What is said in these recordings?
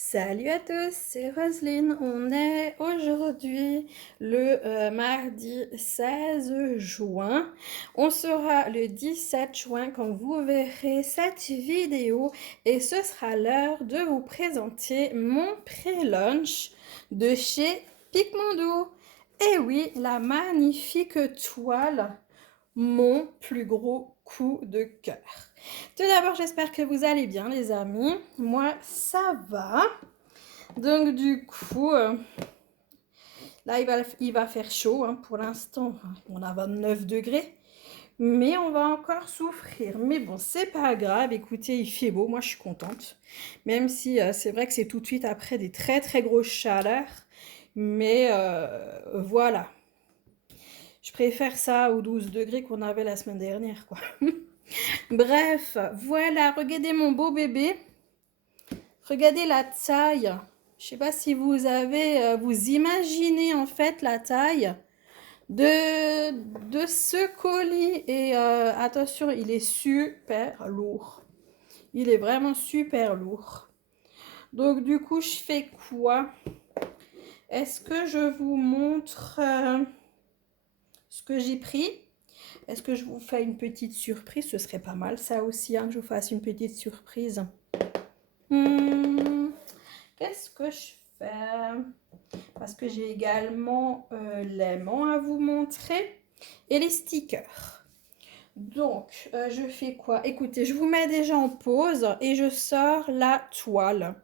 Salut à tous, c'est Roselyne. On est aujourd'hui le mardi 16 juin. On sera le 17 juin quand vous verrez cette vidéo et ce sera l'heure de vous présenter mon pré-lunch de chez Picmondo. Et oui, la magnifique toile, mon plus gros coup de cœur. Tout d'abord, j'espère que vous allez bien, les amis. Moi, ça va. Donc, du coup, là, il va faire chaud. Hein, pour l'instant, on a 29 degrés. Mais on va encore souffrir. Mais bon, c'est pas grave. Écoutez, il fait beau. Moi, je suis contente. Même si c'est vrai que c'est tout de suite après des très, très grosses chaleurs. Mais voilà. Je préfère ça aux 12 degrés qu'on avait la semaine dernière, quoi. Bref, voilà, regardez mon beau bébé. Regardez la taille. Je sais pas si vous avez, vous imaginez en fait la taille de ce colis. Et attention, il est super lourd. Il est vraiment super lourd. Donc du coup, je fais quoi? Est-ce que je vous montre ce que j'ai pris? Est-ce que je vous fais une petite surprise? Ce serait pas mal ça aussi, hein, que je vous fasse une petite surprise. Qu'est-ce que je fais? Parce que j'ai également l'aimant à vous montrer et les stickers. Donc, je fais quoi? Écoutez, je vous mets déjà en pause et je sors la toile.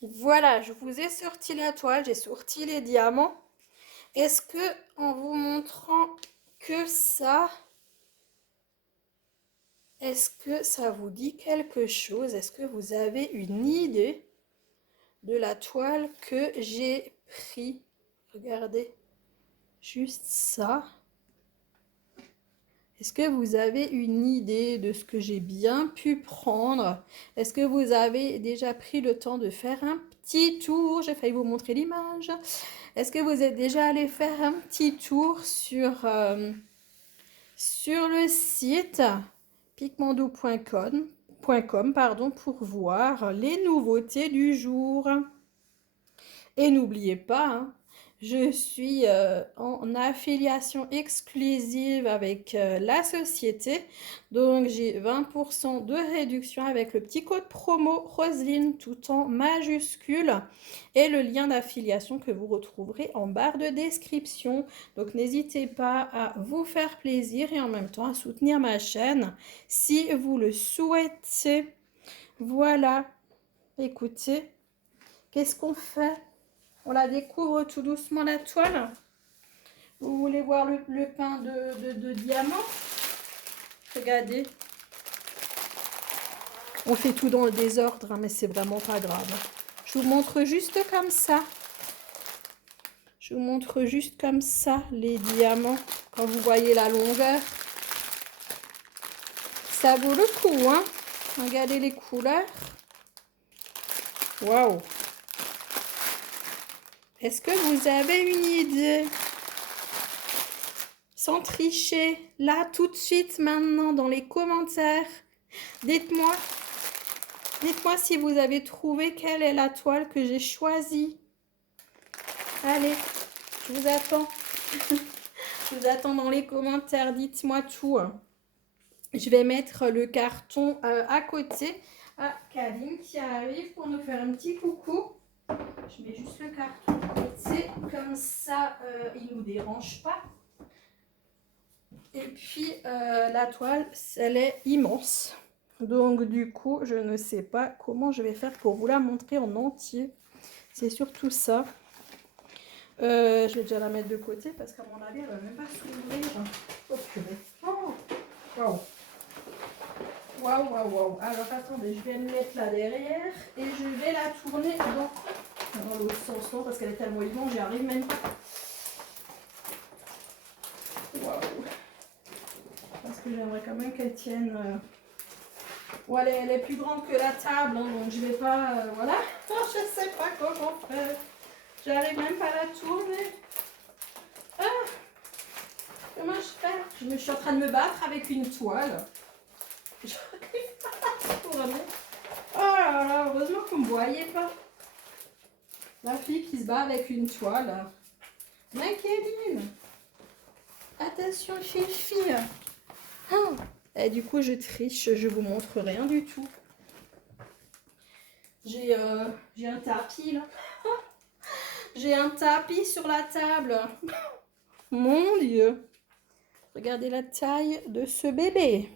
Voilà, je vous ai sorti la toile, j'ai sorti les diamants. Est-ce que, en vous montrant que ça, est-ce que ça vous dit quelque chose? Est-ce que vous avez une idée de la toile que j'ai pris? Regardez, juste ça. Est-ce que vous avez une idée de ce que j'ai bien pu prendre? Est-ce que vous avez déjà pris le temps de faire un petit tour? J'ai failli vous montrer l'image. Est-ce que vous êtes déjà allé faire un petit tour sur le site picmondo.com pour voir les nouveautés du jour? Et n'oubliez pas, hein, je suis en affiliation exclusive avec la société. Donc, j'ai 20% de réduction avec le petit code promo Roselyne tout en majuscule et le lien d'affiliation que vous retrouverez en barre de description. Donc, n'hésitez pas à vous faire plaisir et en même temps à soutenir ma chaîne si vous le souhaitez. Voilà, écoutez, qu'est-ce qu'on fait? On la découvre tout doucement la toile. Vous voulez voir le pain de diamant? Regardez. On fait tout dans le désordre, hein, mais c'est vraiment pas grave. Je vous montre juste comme ça. Je vous montre juste comme ça les diamants. Quand vous voyez la longueur. Ça vaut le coup, hein. Regardez les couleurs. Waouh! Est-ce que vous avez une idée? Sans tricher, là, tout de suite, maintenant, dans les commentaires, dites-moi si vous avez trouvé quelle est la toile que j'ai choisie. Allez, je vous attends. Je vous attends dans les commentaires, dites-moi tout. Je vais mettre le carton à côté. Ah, Kaline qui arrive pour nous faire un petit coucou. Je mets juste le carton à côté, comme ça, il ne nous dérange pas. Et puis, la toile, elle est immense. Donc, du coup, je ne sais pas comment je vais faire pour vous la montrer en entier. C'est surtout ça. Je vais déjà la mettre de côté parce qu'à mon avis, elle ne va même pas s'ouvrir. Oh, purée. Oh, waouh. Waouh, waouh, waouh. Alors, attendez, je vais me mettre là derrière et je vais la tourner dans l'autre sens, non, parce qu'elle est tellement immense, j'y arrive même pas. Waouh. Parce que j'aimerais quand même qu'elle tienne... Bon, elle est plus grande que la table, hein, donc je vais pas... voilà. Je sais pas comment faire. J'arrive même pas à la tourner. Ah, comment je fais? Je suis en train de me battre avec une toile. J'arrive pas à la tourner. vous ne me voyez pas. La fille qui se bat avec une toile. Mais Kevin, attention, Fifi. Oh. Et du coup, je triche, je vous montre rien du tout. J'ai un tapis là. J'ai un tapis sur la table. Mon Dieu. Regardez la taille de ce bébé.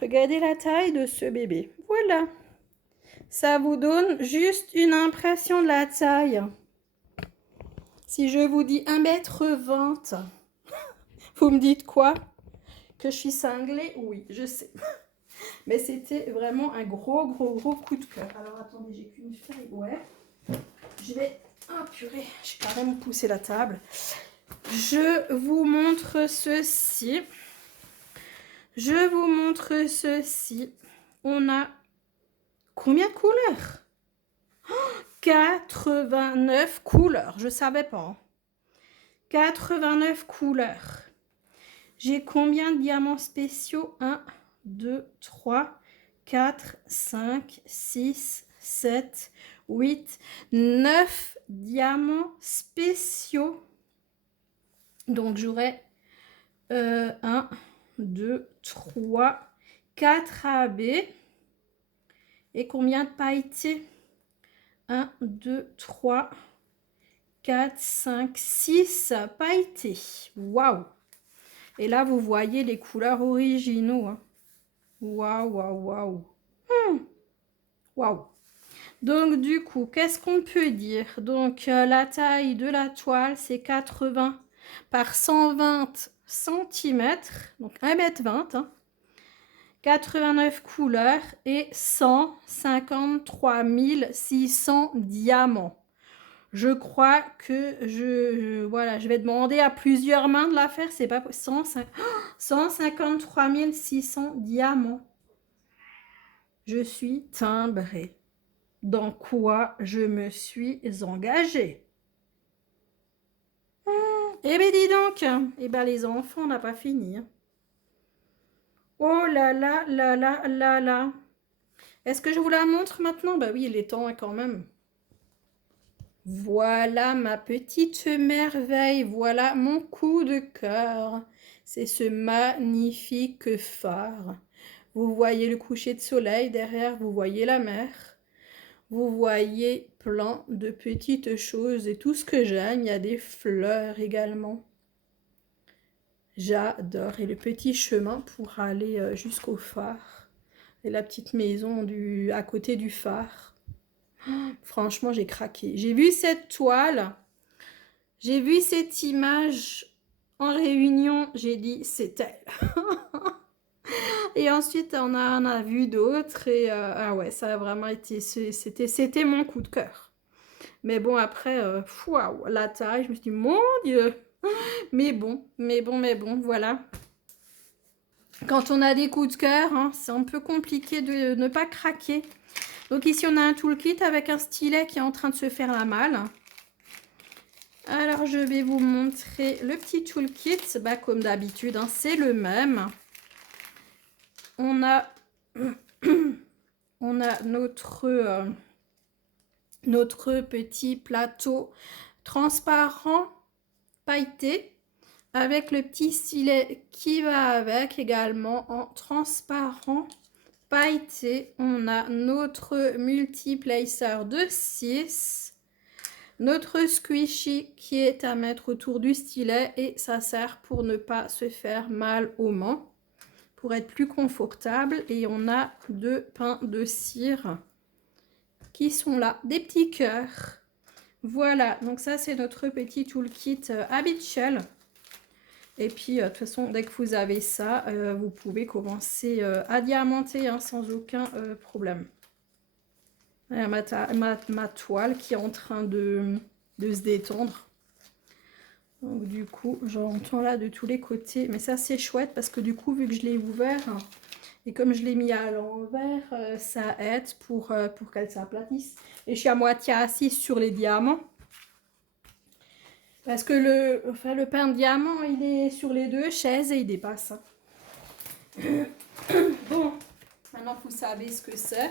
Regardez la taille de ce bébé. Voilà. Ça vous donne juste une impression de la taille. Si je vous dis 1,20 m, vous me dites quoi? Que je suis cinglée? Oui, je sais. Mais c'était vraiment un gros coup de cœur. Alors, attendez, j'ai qu'une feuille. Ouais. Je vais... Ah, purée, j'ai carrément poussé la table. Je vous montre ceci. Je vous montre ceci. On a combien de couleurs? 89 couleurs. Je ne savais pas. 89 couleurs. J'ai combien de diamants spéciaux? 1, 2, 3, 4, 5, 6, 7, 8, 9 diamants spéciaux. Donc j'aurai 1, 2, 3, 4 AB. Et combien de pailletés? 1, 2, 3, 4, 5, 6 pailletés. Waouh! Et là, vous voyez les couleurs originaux. Hein. Waouh, waouh, waouh. Waouh. Donc, du coup, qu'est-ce qu'on peut dire? Donc, la taille de la toile, c'est 80 par 120 cm. Donc, 1,20 m. Hein. 89 couleurs et 153 600 diamants. Je crois que voilà, je vais demander à plusieurs mains de la faire. C'est pas 153 600 diamants. Je suis timbrée. Dans quoi je me suis engagée? Eh bien, dis donc. Eh bien, les enfants, on n'a pas fini. Hein. Oh là là là là là là. Est-ce que je vous la montre maintenant? Bah oui, il est temps hein, quand même. Voilà ma petite merveille, voilà mon coup de cœur. C'est ce magnifique phare. Vous voyez le coucher de soleil derrière, vous voyez la mer. Vous voyez plein de petites choses et tout ce que j'aime, il y a des fleurs également. J'adore. Et le petit chemin pour aller jusqu'au phare. Et la petite maison à côté du phare. Franchement, j'ai craqué. J'ai vu cette toile, j'ai vu cette image en réunion, j'ai dit c'est elle. Et ensuite, on a vu d'autres et ah ouais, ça a vraiment été, c'était mon coup de cœur. Mais bon, après, waouh, la taille, je me suis dit, mon Dieu. Mais bon, voilà. Quand on a des coups de cœur, hein, c'est un peu compliqué de ne pas craquer. Donc ici, on a un toolkit avec un stylet qui est en train de se faire la malle. Alors, je vais vous montrer le petit toolkit. Bah, comme d'habitude, hein, c'est le même. On a, on a notre petit plateau transparent pailleté avec le petit stylet qui va avec également en transparent pailleté. On a notre multiplacer de 6. Notre squishy qui est à mettre autour du stylet et ça sert pour ne pas se faire mal aux mains, pour être plus confortable. Et on a 2 pains de cire qui sont là, des petits cœurs. Voilà, donc ça c'est notre petit toolkit habituel. Et puis de toute façon, dès que vous avez ça, vous pouvez commencer à diamanter hein, sans aucun problème. Ma toile qui est en train de se détendre. Donc du coup, j'entends là de tous les côtés. Mais ça, c'est chouette parce que du coup, vu que je l'ai ouvert et comme je l'ai mis à l'envers, ça aide pour qu'elle s'aplatisse. Et je suis à moitié assise sur les diamants. Parce que le pain de diamant, il est sur les 2 chaises et il dépasse. Bon, maintenant vous savez ce que c'est.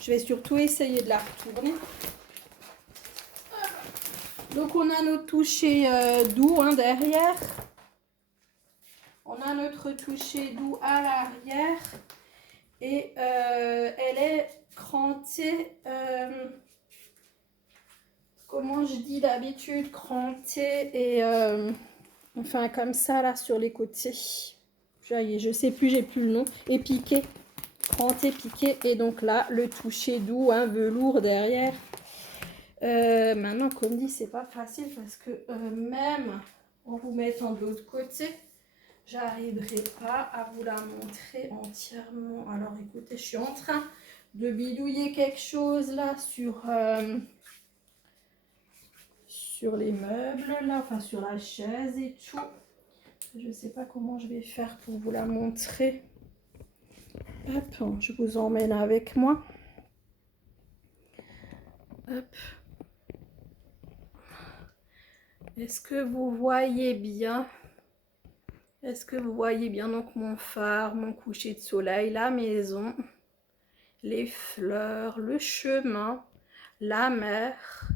Je vais surtout essayer de la retourner. Donc on a notre toucher doux hein, derrière. On a notre toucher doux à l'arrière. Et elle est crantée, comment je dis d'habitude, crantée et enfin comme ça là sur les côtés. Je sais plus, j'ai plus le nom. Et piqué, crantée, piqué. Et donc là, le toucher doux, un velours derrière. Maintenant, comme dit, c'est pas facile parce que même en vous mettant de l'autre côté, j'arriverai pas à vous la montrer entièrement. Alors écoutez, je suis en train de bidouiller quelque chose là sur les meubles là, enfin sur la chaise et tout. Je sais pas comment je vais faire pour vous la montrer. Hop, je vous emmène avec moi. Hop. Est-ce que vous voyez bien? Est-ce que vous voyez bien donc mon phare, mon coucher de soleil, la maison, les fleurs, le chemin, la mer?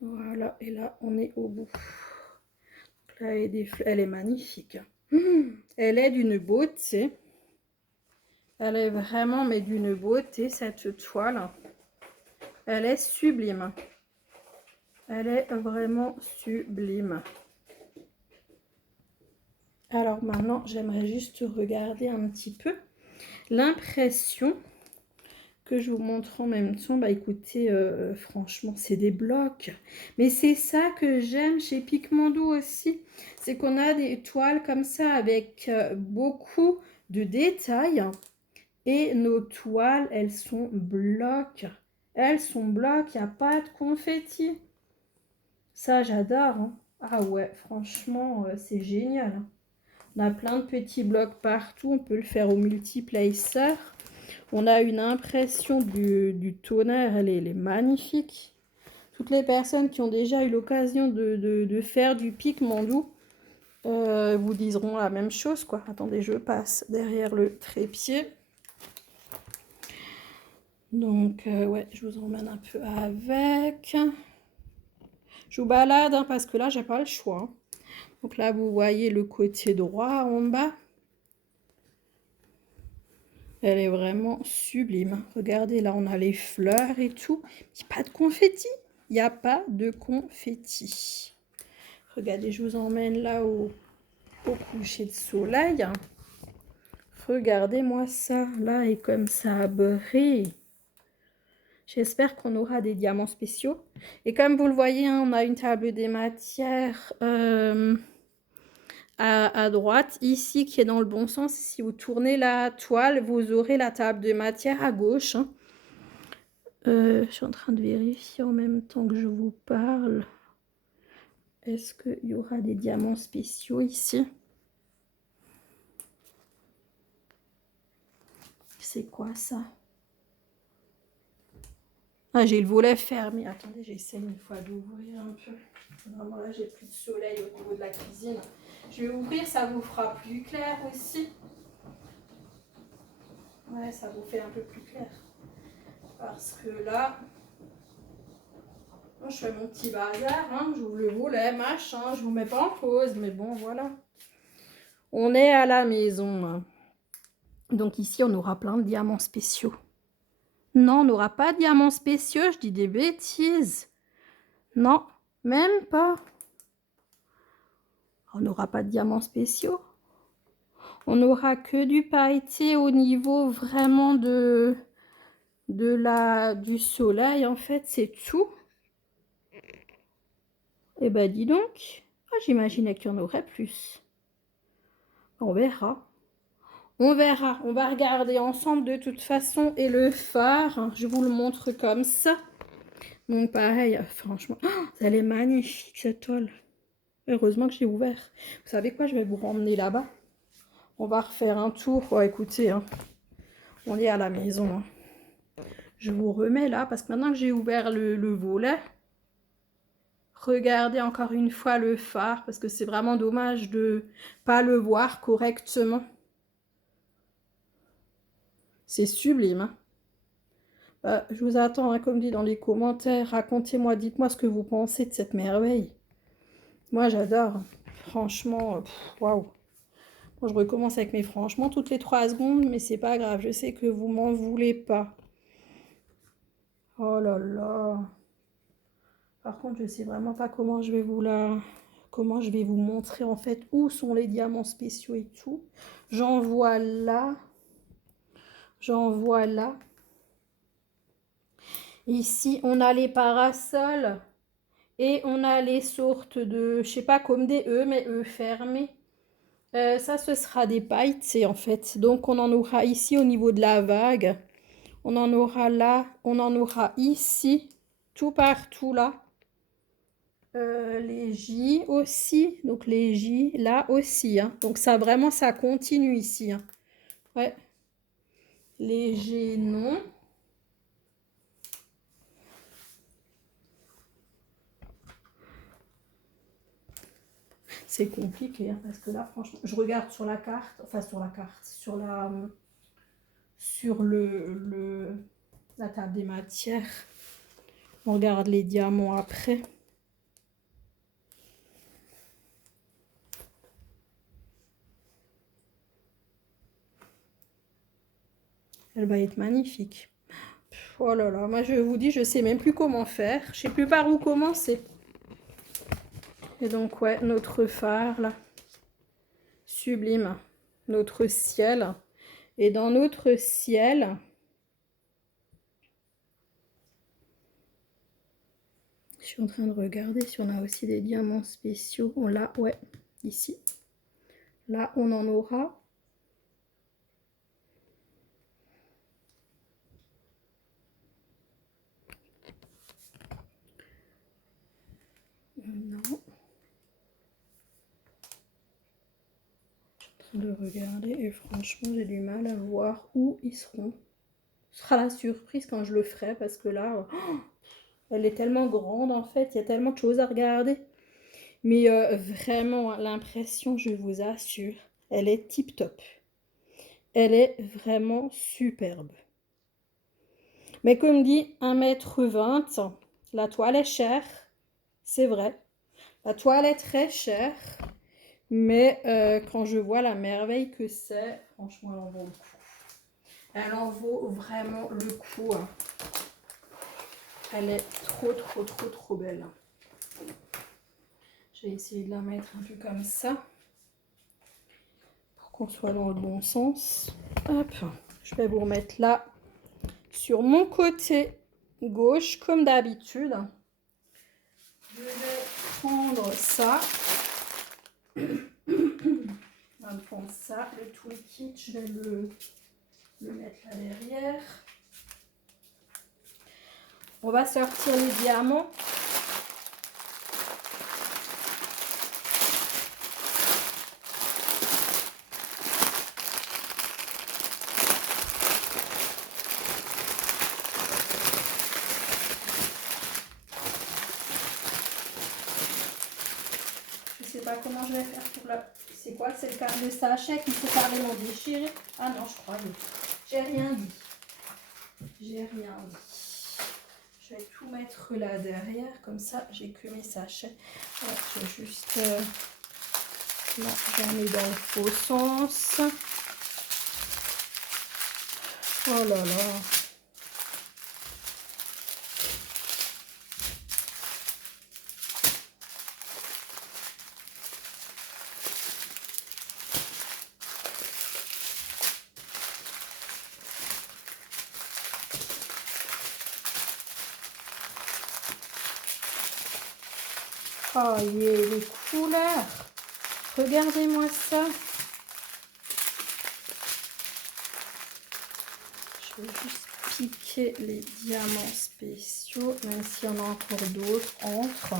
Voilà, et là on est au bout. Donc là, elle est magnifique. Elle est d'une beauté. Elle est vraiment mais d'une beauté cette toile. Elle est sublime. Elle est vraiment sublime. Alors maintenant, j'aimerais juste regarder un petit peu l'impression que je vous montre en même temps. Bah écoutez, franchement, c'est des blocs. Mais c'est ça que j'aime chez Picmandou aussi. C'est qu'on a des toiles comme ça avec beaucoup de détails. Et nos toiles, elles sont blocs. Elles sont blocs, il n'y a pas de confetti. Ça, j'adore. Hein. Ah ouais, franchement, c'est génial. On a plein de petits blocs partout. On peut le faire au multiplacer. On a une impression du tonnerre. Elle est magnifique. Toutes les personnes qui ont déjà eu l'occasion de faire du Picmandou vous diront la même chose, quoi. Attendez, je passe derrière le trépied. Donc, ouais, je vous emmène un peu avec. Je vous balade hein, parce que là, j'ai pas le choix. Hein. Donc là, vous voyez le côté droit en bas. Elle est vraiment sublime. Regardez, là, on a les fleurs et tout. Il n'y a pas de confetti. Il n'y a pas de confetti. Regardez, je vous emmène là au coucher de soleil. Regardez-moi ça. Là, et comme ça brille. J'espère qu'on aura des diamants spéciaux. Et comme vous le voyez, hein, on a une table des matières à droite, ici, qui est dans le bon sens. Si vous tournez la toile, vous aurez la table de matière à gauche. Hein. Je suis en train de vérifier en même temps que je vous parle. Est-ce qu'il y aura des diamants spéciaux ici? C'est quoi ça? Ah, j'ai le volet fermé. Attendez, j'essaie une fois d'ouvrir un peu. Vraiment, là, j'ai plus de soleil au niveau de la cuisine. Je vais ouvrir, ça vous fera plus clair aussi. Ouais, ça vous fait un peu plus clair. Parce que là, je fais mon petit bazar. Hein, j'ouvre le volet, machin. Je vous mets pas en pause, mais bon, voilà. On est à la maison. Hein. Donc ici, on aura plein de diamants spéciaux. Non, on n'aura pas de diamants spéciaux, je dis des bêtises. Non, même pas. On n'aura pas de diamants spéciaux. On n'aura que du pailleté au niveau vraiment du soleil, en fait, c'est tout. Eh ben, dis donc. Ah, j'imaginais qu'il y en aurait plus. On verra. On verra. On va regarder ensemble de toute façon. Et le phare, je vous le montre comme ça. Donc, pareil, franchement, elle est magnifique, cette toile. Heureusement que j'ai ouvert. Vous savez quoi, je vais vous ramener là-bas. On va refaire un tour. Oh, écoutez, hein, on est à la maison. Hein. Je vous remets là, parce que maintenant que j'ai ouvert le volet, Regardez encore une fois le phare parce que c'est vraiment dommage de pas le voir correctement. C'est sublime, hein. Je vous attends, hein, comme dit dans les commentaires. Racontez-moi, dites-moi ce que vous pensez de cette merveille. Moi, j'adore. Franchement, waouh. Bon, je recommence avec mes franchement toutes les 3 secondes, mais c'est pas grave. Je sais que vous m'en voulez pas. Oh là là. Par contre, je sais vraiment pas comment je vais comment je vais vous montrer en fait où sont les diamants spéciaux et tout. J'en vois là. J'en vois là. Ici, on a les parasols et on a les sortes de, je sais pas, comme des œufs, mais œufs fermés. Ça, ce sera des pailletés en fait. Donc, on en aura ici au niveau de la vague. On en aura là. On en aura ici. Tout partout là. Les J aussi. Donc, les J là aussi, hein. Donc, ça vraiment, ça continue ici, hein. Ouais. Les G, non. C'est compliqué, hein, parce que là, franchement, je regarde sur la carte, enfin sur la carte, sur la table des matières. On regarde les diamants après. Elle va être magnifique. Oh là là, moi je vous dis, je sais même plus comment faire. Je sais plus par où commencer. Et donc, ouais, notre phare, là. Sublime. Notre ciel. Et dans notre ciel, je suis en train de regarder si on a aussi des diamants spéciaux. On l'a, ouais, ici. Là, on en aura. Non. De regarder et franchement j'ai du mal à voir où ils seront. Ce sera la surprise quand je le ferai parce que là elle est tellement grande en fait, il y a tellement de choses à regarder, mais vraiment l'impression, je vous assure, elle est tip top, elle est vraiment superbe. Mais comme dit, 1,20 m, la toile est chère, c'est vrai, la toile est très chère. Mais quand je vois la merveille que c'est, franchement, elle en vaut le coup. Elle en vaut vraiment le coup, hein. Elle est trop, trop, trop, trop belle. Je vais essayer de la mettre un peu comme ça. Pour qu'on soit dans le bon sens. Hop, je vais vous remettre là sur mon côté gauche, comme d'habitude. Je vais prendre ça. On va prendre ça, le toolkit, je vais le mettre là derrière. On va sortir les diamants. Je sais pas comment je vais faire pour la... C'est quoi? C'est le sachet qui s'est carrément déchiré. Ah non, je crois. J'ai rien dit. J'ai rien dit. Je vais tout mettre là derrière. Comme ça, j'ai que mes sachets. Ouais, je vais juste... Là, j'en ai dans le faux sens. Oh là là. Oh, yeah, les couleurs. Regardez-moi ça. Je vais juste piquer les diamants spéciaux, même s'il y en a encore d'autres entre.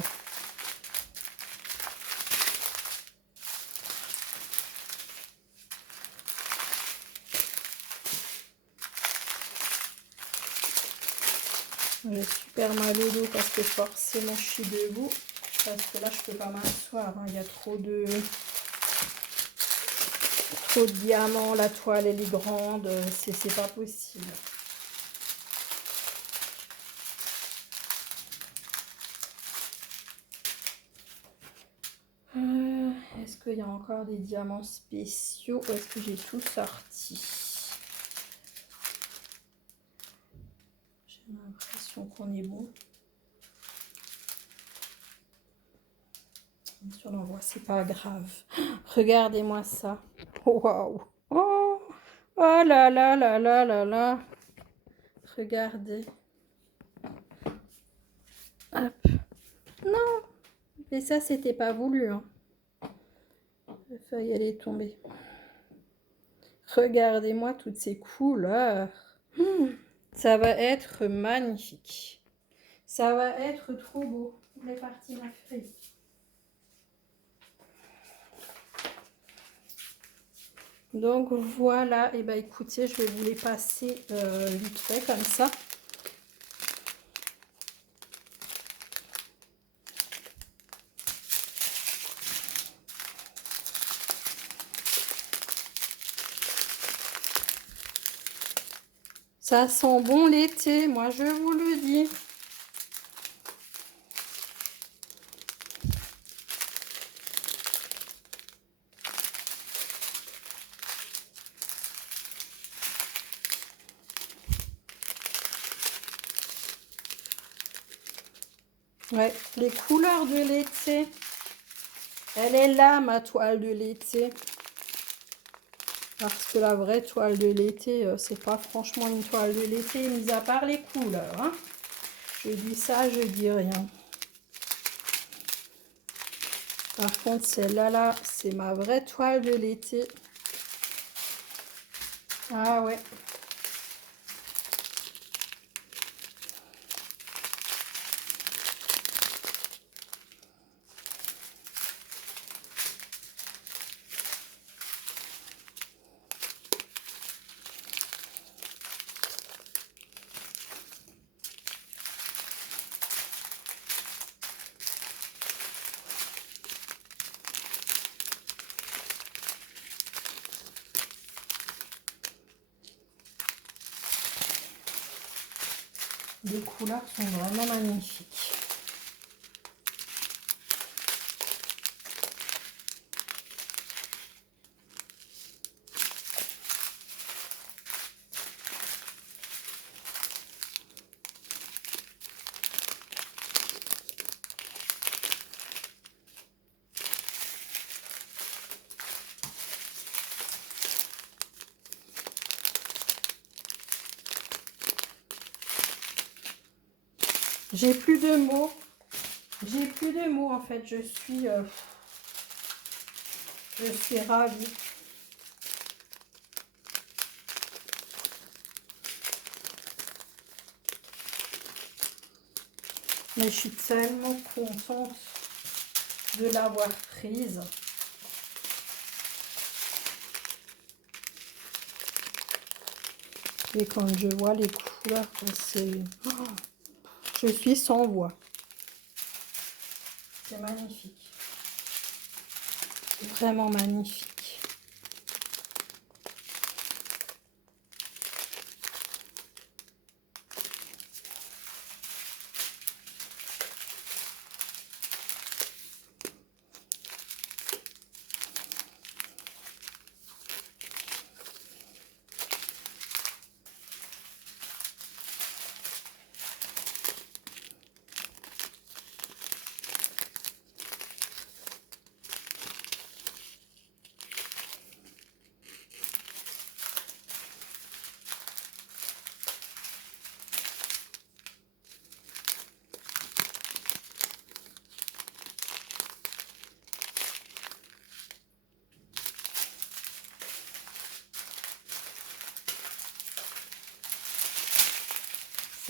J'ai super mal au dos parce que forcément je suis debout. Parce que là, je peux pas m'asseoir. Hein. Il y a trop de diamants. La toile, elle est grande. C'est pas possible. Est-ce qu'il y a encore des diamants spéciaux ou est-ce que j'ai tout sorti? J'ai l'impression qu'on est bon. Sur l'envoi, c'est pas grave. Regardez-moi ça. Waouh! Oh! Oh là là là là là là! Regardez. Hop. Non! Mais ça, c'était pas voulu. Hein. La feuille, elle est tombée. Regardez-moi toutes ces couleurs. Ça va être magnifique. Ça va être trop beau. Où est partie ma feuille? Donc voilà, et ben écoutez, je vais vous les passer vite fait comme ça. Ça sent bon l'été, moi je vous le dis. Ouais, les couleurs de l'été. Elle est là, ma toile de l'été. Parce que la vraie toile de l'été, c'est pas franchement une toile de l'été, mis à part les couleurs. Hein. Je dis ça, je dis rien. Par contre, celle-là, là, c'est ma vraie toile de l'été. Ah ouais. Les couleurs sont vraiment magnifiques. J'ai plus de mots. J'ai plus de mots en fait. Je suis ravie. Mais je suis tellement contente de l'avoir prise. Et quand je vois les couleurs, c'est... Oh, je suis sans voix. C'est magnifique. Vraiment magnifique.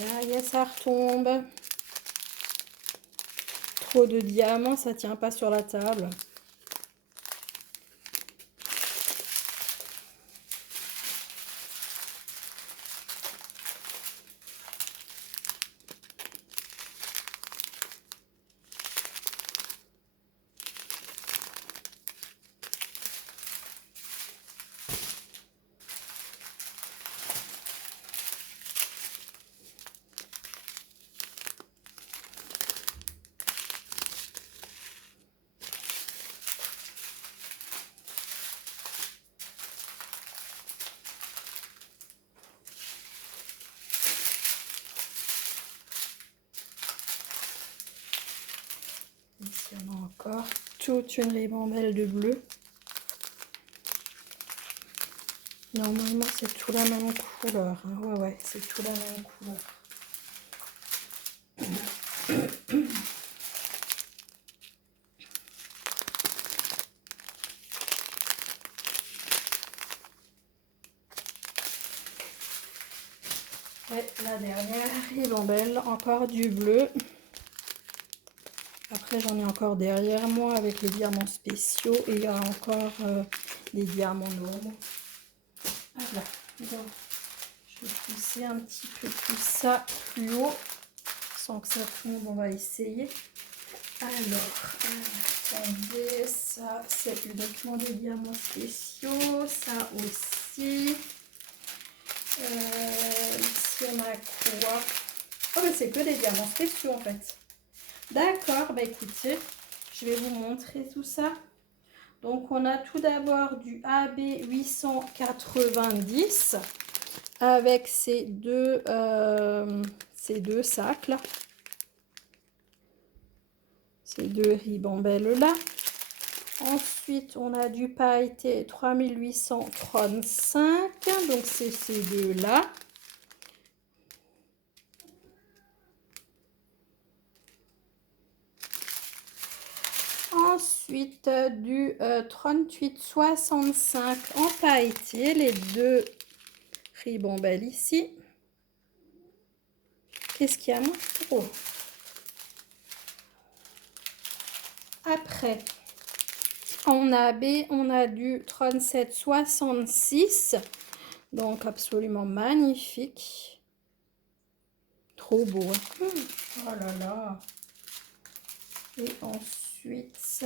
Ça y est, ça retombe. Trop de diamants, ça tient pas sur la table. saute une ribambelle de bleu. Normalement, c'est tout la même couleur. Hein. Ouais, c'est tout la même couleur. Ouais, la dernière ribambelle, encore du bleu. Après, j'en ai encore derrière moi avec les diamants spéciaux et il y a encore des diamants normaux. Voilà. Donc, je vais pousser un petit peu tout ça plus haut sans que ça tombe. On va essayer. Alors, attendez, ça c'est uniquement des diamants spéciaux. Ça aussi. Ici, on a quoi? Oh, mais c'est que des diamants spéciaux en fait. D'accord, bah écoutez, je vais vous montrer tout ça. Donc, on a tout d'abord du AB 890 avec ces deux sacs là. Ces deux ribambelles là. Ensuite, on a du pailleté 3835. Donc, c'est ces deux là. Ensuite, du 3865 en pailleté, les deux ribambelles ici. Qu'est-ce qu'il y a, moi? Oh. Après, en AB, on a du 3766. Donc, absolument magnifique. Trop beau. Hein? Oh là là. Et ensuite,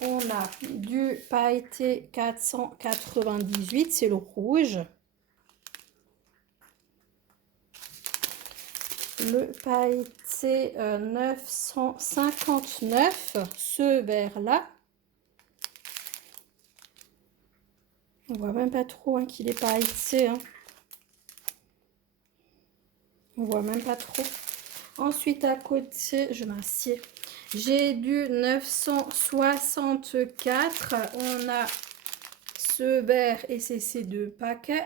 on a du pailleté 498, c'est le rouge. Le pailleté 959, ce vert-là. On voit même pas trop hein, qu'il est pailleté. Hein. On voit même pas trop. Ensuite, à côté, je m'assieds. J'ai du 964. On a ce vert et c'est ces deux paquets.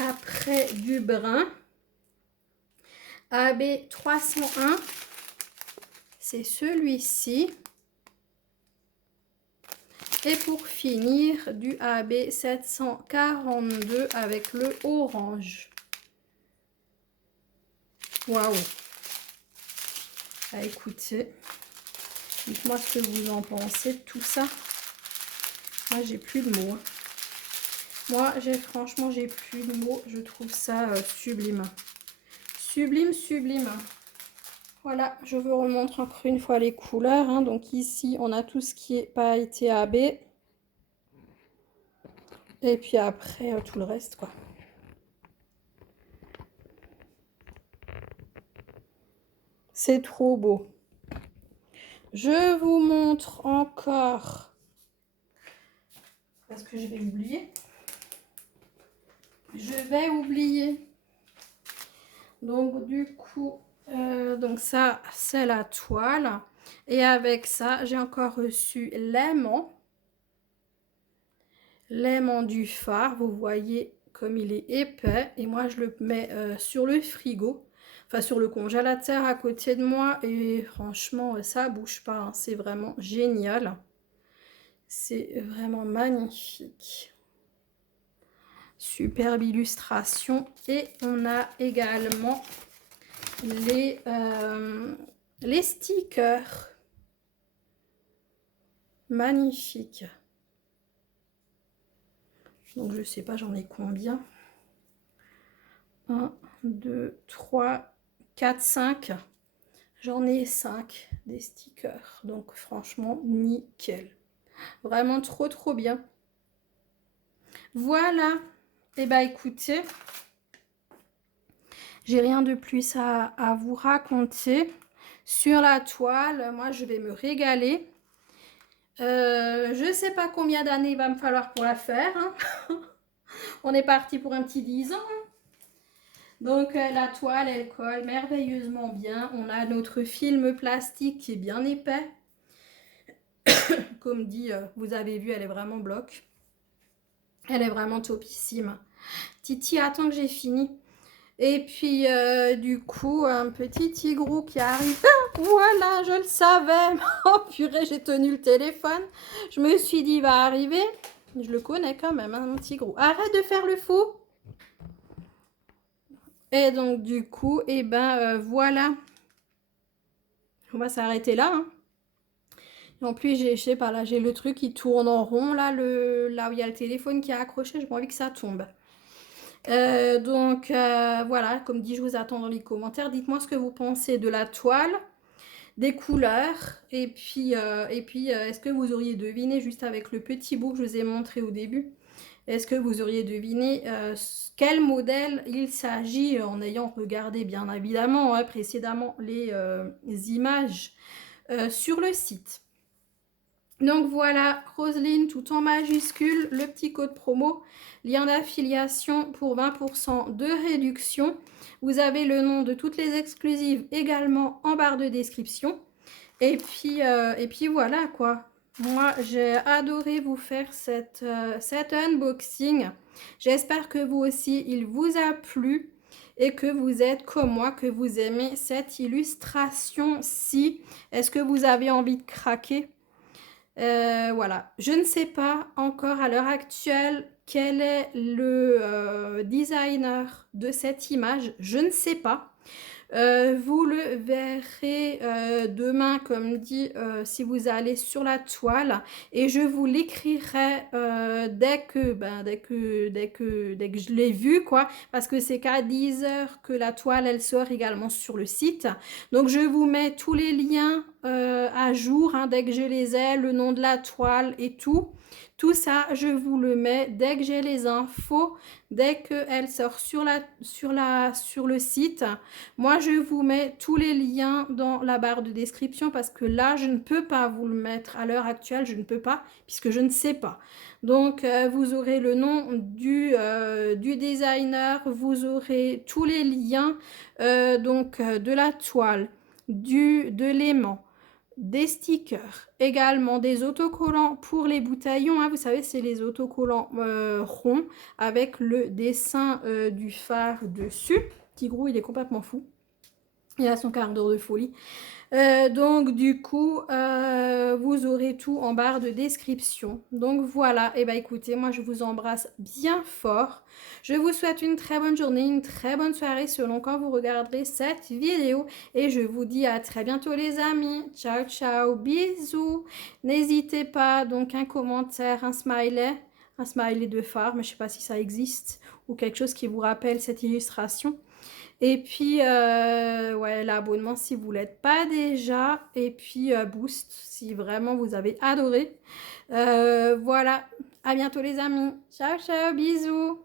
Après, du brun. AB 301. C'est celui-ci. Et pour finir, du AB 742 avec le orange. Waouh! Ah, écoutez, dites-moi ce que vous en pensez de tout ça. Moi, j'ai plus de mots. Moi, franchement, j'ai plus de mots. Je trouve ça sublime. Sublime, sublime. Voilà, je vous remontre encore une fois les couleurs. Hein. Donc ici, on a tout ce qui est pailleté AB. Et puis après, tout le reste, quoi. C'est trop beau. Je vous montre encore, parce que je vais oublier. Je vais oublier. Donc du coup, donc ça, c'est la toile. Et avec ça, j'ai encore reçu l'aimant. L'aimant du phare, vous voyez comme il est épais. Et moi, je le mets sur le frigo. Enfin, sur le congélateur à côté de moi. Et franchement, ça bouge pas. Hein. C'est vraiment génial. C'est vraiment magnifique. Superbe illustration. Et on a également les stickers. Magnifique. Donc, je sais pas, j'en ai combien? 1, 2, 3, 4, 5. J'en ai 5 des stickers. Donc, franchement, nickel. Vraiment trop, trop bien. Voilà. Et bah, écoutez, j'ai rien de plus à vous raconter. Sur la toile, moi, je vais me régaler. Je ne sais pas combien d'années il va me falloir pour la faire. Hein. On est parti pour un petit 10 ans. Hein. Donc la toile, elle colle merveilleusement bien. On a notre film plastique qui est bien épais. Comme dit, vous avez vu, elle est vraiment bloc. Elle est vraiment topissime. Titi, attends que j'ai fini. Et puis, du coup, un petit tigrou qui arrive. Ah, voilà, je le savais. Oh purée, j'ai tenu le téléphone. Je me suis dit, il va arriver. Je le connais quand même, hein, mon tigrou. Arrête de faire le fou. Et donc, du coup, et ben voilà. On va s'arrêter là. Hein. En plus, je sais pas, là, j'ai le truc qui tourne en rond, là, là où il y a le téléphone qui est accroché. J'ai pas envie que ça tombe. Donc, voilà, comme dit, je vous attends dans les commentaires. Dites-moi ce que vous pensez de la toile, des couleurs, et puis, est-ce que vous auriez deviné, juste avec le petit bout que je vous ai montré au début, est-ce que vous auriez deviné quel modèle il s'agit en ayant regardé, bien évidemment, hein, précédemment les images sur le site. Donc voilà, Roselyne, tout en majuscule, le petit code promo, lien d'affiliation pour 20% de réduction. Vous avez le nom de toutes les exclusives également en barre de description. Et puis voilà quoi. Moi, j'ai adoré vous faire cet unboxing. J'espère que vous aussi, il vous a plu et que vous êtes comme moi, que vous aimez cette illustration-ci. Est-ce que vous avez envie de craquer? Voilà, je ne sais pas encore à l'heure actuelle quel est le designer de cette image, je ne sais pas. Vous le verrez demain, comme dit, si vous allez sur la toile, et je vous l'écrirai dès que je l'ai vu, quoi, parce que c'est qu'à 10 heures que la toile, elle sort également sur le site. Donc, je vous mets tous les liens à jour, hein, dès que je les ai, le nom de la toile et tout. Tout ça, je vous le mets dès que j'ai les infos, dès qu'elle sort sur le site. Moi, je vous mets tous les liens dans la barre de description parce que là, je ne peux pas vous le mettre à l'heure actuelle, je ne peux pas puisque je ne sais pas. Donc, vous aurez le nom du designer, vous aurez tous les liens de la toile, de l'aimant, des stickers, également des autocollants pour les bouteillons, hein, vous savez c'est les autocollants ronds avec le dessin du phare dessus. Tigrou il est complètement fou, il a son quart d'heure de folie. Donc du coup vous aurez tout en barre de description. Donc voilà, et bah écoutez, moi je vous embrasse bien fort. Je vous souhaite une très bonne journée, une très bonne soirée selon quand vous regarderez cette vidéo. Et je vous dis à très bientôt les amis. Ciao ciao, bisous. N'hésitez pas, donc un commentaire, un smiley de phare, mais je sais pas si ça existe, ou quelque chose qui vous rappelle cette illustration. Et puis, ouais, l'abonnement si vous ne l'êtes pas déjà. Et puis, Boost si vraiment vous avez adoré. Voilà, à bientôt les amis. Ciao, ciao, bisous.